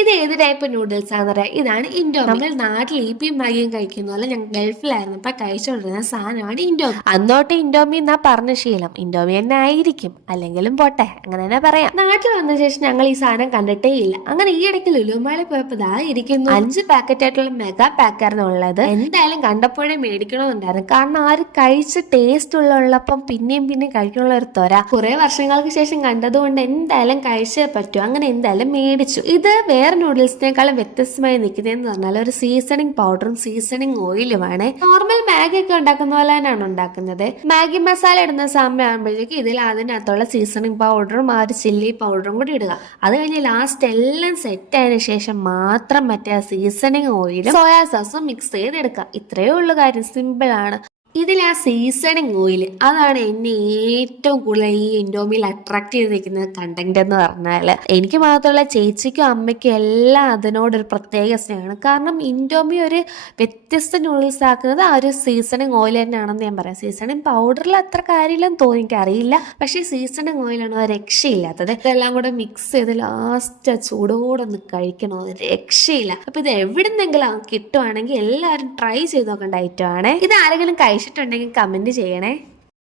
ഇത് ഏത് type noodles ആണെന്ന് പറയാം. ഇതാണ് ഇൻഡോമി. നമ്മൾ നാട്ടിൽ ഈപ്പിയും മാഗിയും കഴിക്കുന്ന പോലെ ഞങ്ങൾ ഗൾഫിലായിരുന്നു അപ്പൊ കഴിച്ചുകൊണ്ടിരുന്ന സാധനമാണ് ഇൻഡോമി. അന്നോട്ട് ഇൻഡോമി എന്നാ പറഞ്ഞ ശീലം. ഇൻഡോമി തന്നെ ആയിരിക്കും, അല്ലെങ്കിലും പോട്ടെ, അങ്ങനെ തന്നെ പറയാം. നാട്ടിൽ വന്ന ശേഷം ഞങ്ങൾ ഈ സാധനം കണ്ടിട്ടേ ഇല്ല. അങ്ങനെ ഈ ഇടയ്ക്ക് ലുലുമാളിൽ പോയപ്പോ ഇതാ ഇരിക്കുന്നു. 5 പാക്കറ്റ് ആയിട്ടുള്ള മെഗാ പാക്കായിരുന്നു ഉള്ളത്. എന്തായാലും കണ്ടപ്പോഴേ മേടിക്കണമെന്നുണ്ടായിരുന്നു. കാരണം ആ ഒരു കഴിച്ച ടേസ്റ്റ് ഉള്ളപ്പം പിന്നെയും കഴിക്കാനുള്ള ഒരു ത്വര കുറെ വർഷങ്ങൾക്ക് ശേഷം കണ്ടതുകൊണ്ട് എന്തായാലും കഴിച്ചേ പറ്റൂ. അങ്ങനെ എന്തായാലും മേടിച്ചു. ഇത് വേറെ നൂഡിൽസിനേക്കാളും വ്യത്യസ്തമായി നിൽക്കുന്നതെന്ന് പറഞ്ഞാൽ ഒരു സീസണിങ് പൗഡറും സീസണിങ് ഓയിലുമാണ്. നോർമൽ മാഗി ഒക്കെ ഉണ്ടാക്കുന്ന പോലെ തന്നെയാണ് ഉണ്ടാക്കുന്നത്. മാഗി മസാല ഇടുന്ന സമയമാകുമ്പോഴേക്ക് ഇതിൽ അതിനകത്തുള്ള സീസണിങ് പൗഡറും ആ ഒരു ചില്ലി പൗഡറും കൂടി ഇടുക. അത് കഴിഞ്ഞ് ലാസ്റ്റ് എല്ലാം സെറ്റ് ആയതിനു ശേഷം മാത്രം മറ്റേ സീസണിങ് ഓയിലും സോയാ സോസും മിക്സ് ചെയ്തെടുക്കുക. ഇത്രയേ ഉള്ളൂ കാര്യം, സിമ്പിൾ ആണ്. ഇതിൽ ആ സീസണിങ് ഓയിൽ അതാണ് എന്നെ ഏറ്റവും കൂടുതൽ ഈ ഇൻഡോമിയിൽ അട്രാക്ട് ചെയ്തിരിക്കുന്ന കണ്ടന്റ് എന്ന് പറഞ്ഞാൽ. എനിക്ക് മാത്രമല്ല, ചേച്ചിക്കും അമ്മയ്ക്കും എല്ലാം അതിനോടൊരു പ്രത്യേക സ്നേഹമാണ്. കാരണം ഇൻഡോമി ഒരു വ്യത്യസ്ത നൂഡിൽസ് ആക്കുന്നത് ആ ഒരു സീസണിങ് ഓയിൽ തന്നെയാണെന്ന് ഞാൻ പറയാം. സീസണിങ് പൗഡറിൽ അത്ര കാര്യമില്ലെന്ന് തോന്നി, എനിക്കറിയില്ല. പക്ഷേ സീസണിങ് ഓയിലാണ് ഒരു രക്ഷയില്ലാത്തത്. ഇതെല്ലാം കൂടെ മിക്സ് ചെയ്ത് ലാസ്റ്റ് ചൂടോടെ ഒന്ന് കഴിക്കണോ, ഒരു രക്ഷയില്ല. അപ്പൊ ഇത് എവിടുന്നെങ്കിലും കിട്ടുവാണെങ്കിൽ എല്ലാവരും ട്രൈ ചെയ്ത് നോക്കേണ്ട ഐറ്റം ആണ് ഇത്. ആരെങ്കിലും കഴിച്ചിട്ടുണ്ടെങ്കിൽ കമന്റ് ചെയ്യണേ.